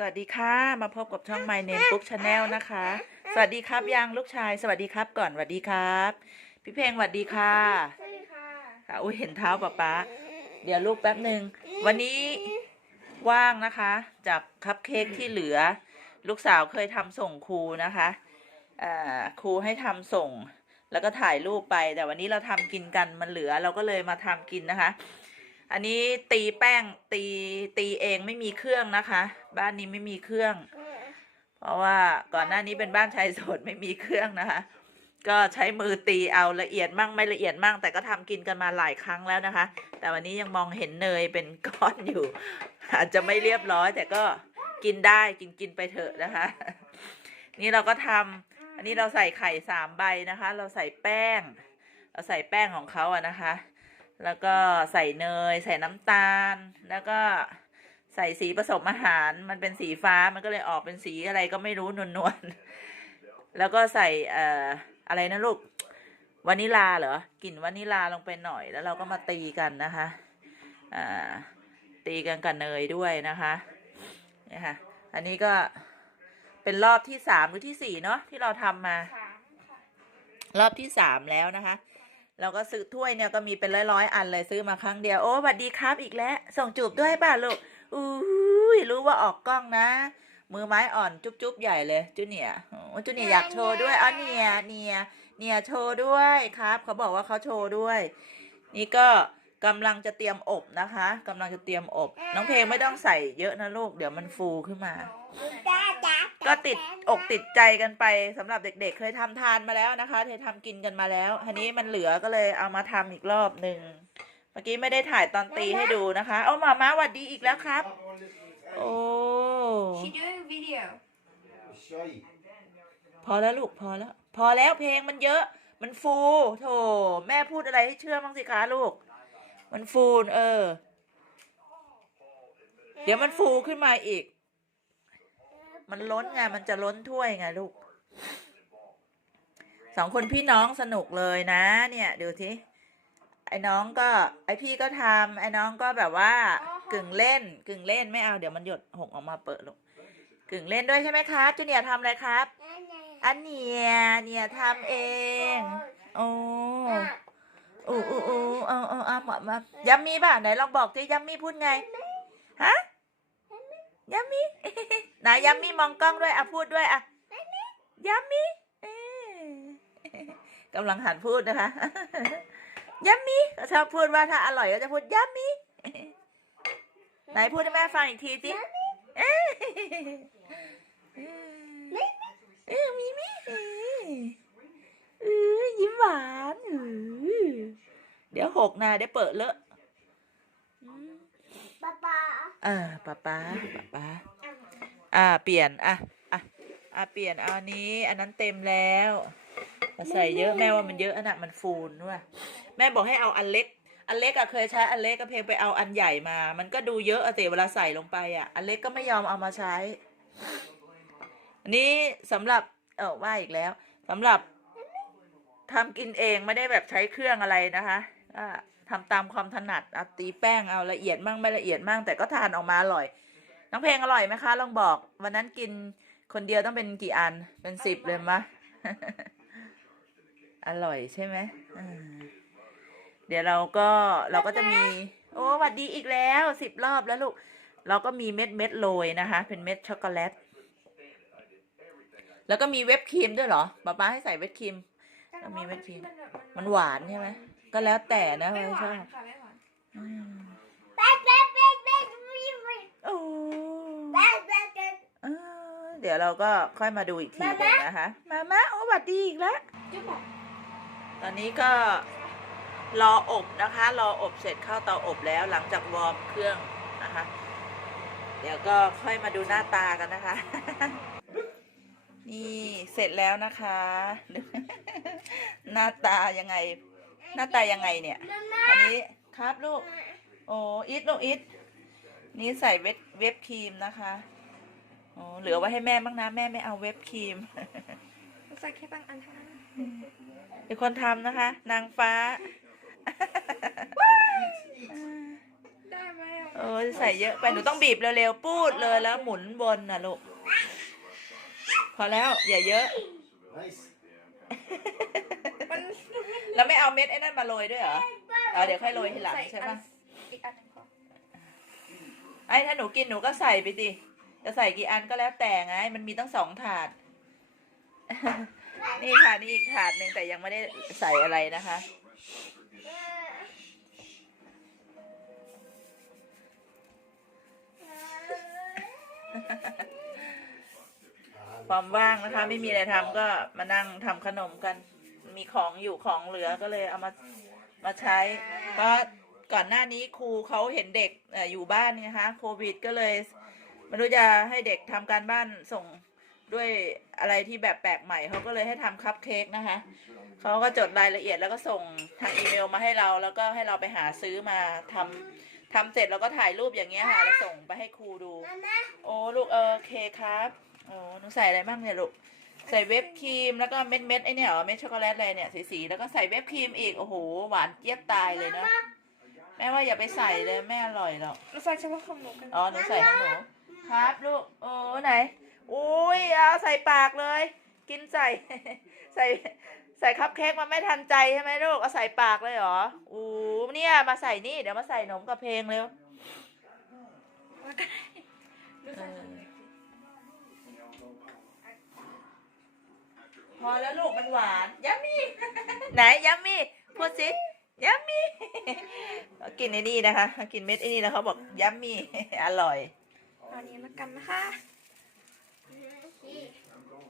สวัสดีค่ะ มาพบกับช่อง My Name Book Channel นะคะ สวัสดีครับยังลูกชาย สวัสดีครับก่อนสวัสดีครับ พี่เพลงสวัสดีค่ะสวัสดีค่ะค่ะอุ้ยเห็นเท้าป๊าป๊าเดี๋ยวลูกแป๊บหนึ่งวันนี้ว่างนะคะ จากคัพเค้กที่เหลือ ลูกสาวเคยทำส่งครูนะคะอ่าครูให้ทำส่ง แล้วก็ถ่ายรูปไป แต่วันนี้เราทำกินกันมันเหลือเราก็เลยมาทำกินนะคะ อันนี้ตีแป้งตีตีเองไม่มีเครื่องนะคะ บ้านนี้ไม่มีเครื่อง เพราะว่าก่อนหน้านี้เป็นบ้านชายโสดไม่มีเครื่องนะคะ ก็ใช้มือตีเอาละเอียดมั่งไม่ละเอียดมั่งแต่ก็ทำกินกันมาหลายครั้งแล้วนะคะ แต่วันนี้ยังมองเห็นเนยเป็นก้อนอยู่ อาจจะไม่เรียบร้อย แต่ก็กินได้กินกินไปเถอะนะคะ นี่เราก็ทำอันนี้เราใส่ไข่สามใบนะคะ เราใส่แป้ง เราใส่แป้งของเขาอะนะคะ แล้วก็ใส่เนย ใส่น้ำตาลแล้วก็ ใส่สีผสมอาหาร มันเป็นสีฟ้ามันก็เลยออกเป็นสีอะไรก็ไม่รู้นวลๆแล้วก็ใส่เอ่ออะไรนะลูกวานิลาเหรอกลิ่นวานิลาลงไปหน่อย แล้วเราก็มาตีกันนะคะอ่าตีกันกับเนยด้วยนะคะเนี่ยค่ะอันนี้ก็เป็นรอบที่สามหรือที่สี่เนาะที่เราทำมาค่ะรอบที่สามแล้วนะคะเราก็ซื้อถ้วยเนี่ยก็มีเป็นร้อยๆอันเลยซื้อมาครั้งเดียว โอ้สวัสดีครับอีกแล้ว ส่งจูบด้วยป่ะลูก อุ้ยรู้ว่าออกกล้องนะ มือไม้อ่อนจุ๊บๆใหญ่เลยจูเนียร์โอ้จูเนียร์อยากโชว์ด้วยอ๋อเนียเนียเนียโชว์ด้วยครับ เขาบอกว่าเขาโชว์ด้วย นี่ก็กำลังจะเตรียมอบนะคะกำลังจะเตรียมอบ น้องเพลงไม่ต้องใส่เยอะนะลูก เดี๋ยวมันฟูขึ้นมา ก็ติดอกติดใจกันไปสำหรับเด็กๆ เคยทำทานมาแล้วนะคะเคยทำกินกันมาแล้วทีนี้มันเหลือก็เลยเอามาทำอีกรอบหนึ่ง เมื่อกี้ไม่ได้ถ่ายตอนตีให้ดูนะคะโอ้มาม่าหวัดดีอีกแล้วครับ โอ้ She doing video พอแล้วลูกพอแล้ว พอแล้วเพลงมันเยอะ มันฟูโถแม่พูดอะไรให้เชื่อบ้างสิคะลูก มันฟูเออ เดี๋ยวมันฟูขึ้นมาอีก มันล้นไงมันจะล้นถ้วยไงลูกสองคนพี่น้องสนุกเลยนะ เนี่ยดูที ไอ้น้องก็ ไอ้พี่ก็ทำไอ้น้องก็แบบว่า กึ่งเล่น กึ่งเล่นไม่เอาเดี๋ยวมันหยดหกออกมาเปิดลูกกึ่งเล่นด้วยใช่ไหมครับจูเนียร์ทำอะไรครับ อันเนียเนี่ยทำเองโอ้โอ้โอ้โอ้เอาเอาเอามามายัมมี่ป่ะไหนลองบอกที่ยัมมี่พูดไงฮะยัมมี่ไหนยัมมี่มองกล้องด้วยอะพูดด้วยอะยัมมี่เอ้ยกำลังหันพูดนะคะ ยัมมี่ชอบพูดว่าถ้าอร่อยก็จะพูดยัมมี่ไหนพูดให้แม่ฟังอีกทีสิเอ้ยเอ้ยมีมี่เอ้ยเอ้ยยิ้มหวานเอ้ยเดี๋ยวหกนะเดี๋ยวเปิดเลอะอืมป๊าป๊าเออป้าป้าป้าป้าอ่าเปลี่ยนอะอะอะเปลี่ยนเอาอันนี้ อันนั้นเต็มแล้ว มาใส่เยอะแม่ว่ามันเยอะอันน่ะมันฟูนด้วยแม่บอกให้เอาอันเล็ก อันเล็กอะเคยใช้อันเล็กก็เพลงไปเอาอันใหญ่มา มันก็ดูเยอะอะแต่เวลาใส่ลงไปอะอันเล็กก็ไม่ยอมเอามาใช้ อันนี้สำหรับเออว่าอีกแล้วสำหรับทำกินเองไม่ได้แบบใช้เครื่องอะไรนะคะก็ทำตามความถนัดเอาตีแป้งเอาละเอียดมั่งไม่ละเอียดมั่งแต่ก็ทานออกมาอร่อย น้องเพลงอร่อยไหมคะลองบอก วันนั้นกินคนเดียวต้องเป็นกี่อันเป็นสิบเลยมะ อร่อยใช่ไหมอืมเดี๋ยวเราก็เราก็จะมี โอ้หวัดดีอีกแล้วสิบรอบแล้วลูก เราก็มีเม็ดเม็ดโรยนะคะ เป็นเม็ดช็อกโกแลต แล้วก็มีเวปครีมด้วยเหรอป๊าป๊าให้ใส่เวปครีมแล้วมีเวปครีม มันหวานใช่ไหมก็แล้วแต่นะไม่ไม่หชวาอนบค่ะไม่หวานอืมแป๊บแป๊บแป๊บแป๊บแโอ้ป๊บแป๊บแป๊บเออเดี๋ยวเราก็ค่อยมาดูอีกทีหนึงนะคะ มาม่าโอ้หวัดดีอีกแล้วจุ๊บบอก ตอนนี้ก็รออบนะคะ รออบเสร็จเข้าเตาอบแล้วหลังจากวอร์มเครื่องนะคะ เดี๋ยวก็ค่อยมาดูหน้าตากันนะคะ นี่เสร็จแล้วนะคะ หน้าตายังไง หน้าตายังไงเนี่ย อันนี้ครับลูก โอ้อิดลูกอิดนี่ใส่เวบเวบครีมนะคะโอ้เหลือไว้ให้แม่บ้างนะ แม่ไม่เอาเว็บครีมใส่แค่บางอันเท่านั้น เป็นคนทำนะคะ นางฟ้า ได้ไหมอะโอ้ยใส่เยอะไปหนูต้องบีบเร็วๆปูดเลยแล้วหมุนบนนะลูก พอแล้วอย่าเยอะ Nice. มันแล้วไม่เอาเม็ดไอ้นั่นมาโรยด้วยเหรออ๋อเดี๋ยวค่อยโรยทีหลังส่ใช่อัปะนอีกอันหนึงพอไอ้ถ้าหนูกินหนูก็ใส่ไปดิจะใส่กี่อันก็แล้วแต่ไง มันมีตั้งสองถาด นี่ค่ะนี่อีกถาดหนึ่งแต่ยังไม่ได้ใส่อะไรนะคะ ความว่างนะคะ ไม่มีอะไรทำก็มานั่งทำขนมกัน มีของอยู่ของเหลือก็เลยเอามามาใช้เพราะก่อนหน้านี้ครูเขาเห็นเด็กอยู่บ้านไงคะโควิดก็เลยไม่รู้จะให้เด็กทำการบ้านส่ง ด้วยอะไรที่แบบแปลกใหม่เขาก็เลยให้ทำคัพเค้กนะคะเขาก็จดรายละเอียดแล้วก็ส่งทางอีเมลมาให้เราแล้วก็ให้เราไปหาซื้อมาทำทำเสร็จแล้วก็ถ่ายรูปอย่างเงี้ยค่ะแล้วส่งไปให้ครูดู โอ้ลูกเออโอเคครับโอ้หนูใส่อะไรบ้างเนี่ยลูกใส่เวปครีมแล้วก็เม็ดเม็ดๆไอเนี่ยเหรอเม็ดช็อกโกแลตอะไรเนี่ยสีๆแล้วก็ใส่เวปครีมอีกโอ้โหหวานเจี๊ยบตายเลยเนาะแม่ว่าอย่าไปใส่เลยแม่อร่อยหรอกเราใส่เฉพาะของหนูกันอ๋อหนูใส่ของหนูครับลูกโอ้ไหนอุ้ยเอาใส่ ปากเลย กินใส่ ใส่ใส่คัพเค้กมันไม่ทันใจใช่ไหมลูกเอาใส่ปากเลยเหรออู้เนี่ยมาใส่นี่เดี๋ยวมาใส่นมกับเพลงเร็วเราใส่ของหนูพอแล้วลูกมันหวานยัมมี่ไหนยัมมี่พูดสิยัมมี่กินไอ้นี่นะคะ กินเม็ดไอ้นี่แล้วเขาบอกยัมมี่อร่อยอันนี้แล้วกันนะคะ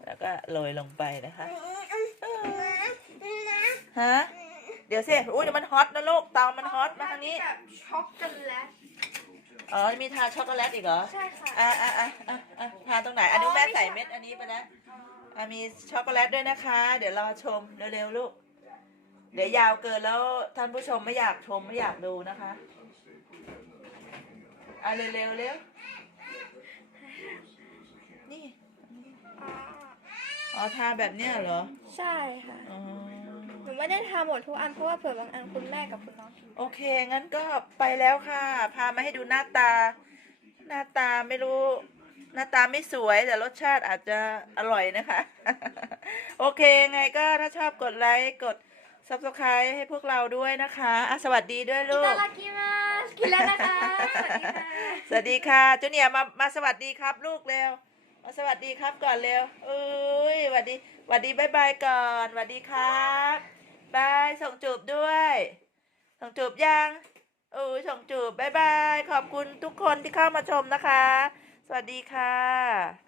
แล้วก็โรยลงไปนะคะฮะเดี๋ยวสิอุ้ยเดี๋ยวมันฮอตนะลูกเตามันฮอตมาทางนี้แบบช็อกโกแลตอ๋อมีทาช็อกโกแลตอีกเหรอใช่ค่ะอะอะอะอะอะทาตรงไหนอันนี้แม่ใส่เม็ดอันนี้ไปแล้วอะมีช็อกโกแลตด้วยนะคะ เดี๋ยวรอชมเร็วๆลูก เดี๋ยวยาวเกินแล้วท่านผู้ชมไม่อยากชมไม่อยากดูนะคะอะเร็วๆเร็วนี่ อ่า อ๋อทาแบบเนี้ยเหรอ ใช่ค่ะ อ๋อ หนูไม่ได้ทำหมดทุกอันเพราะว่าเผื่อบางอันคุณแม่กับคุณน้องกินโอเค งั้นก็ไปแล้วค่ะ พามาให้ดูหน้าตา หน้าตาไม่รู้ หน้าตาไม่สวยแต่รสชาติอาจจะอร่อยนะคะ โอเค ไงก็ถ้าชอบกดไลค์กด subscribe ให้พวกเราด้วยนะคะอะสวัสดีด้วยอิลูตาก ลากิมาสกินแล้วนะคะสวัสดีค่ะ สวัสดีค่ะจูเนียร์มามาสวัสดีครับลูกเร็ว มาสวัสดีครับก่อนเร็วเอ้ยสวัสดีสวัสดีบายบายก่อนสวัสดีครับบายส่งจูบด้วย ส่งจูบยังเออส่งจูบบายบายขอบคุณทุกคนที่เข้ามาชมนะคะ สวัสดีค่ะ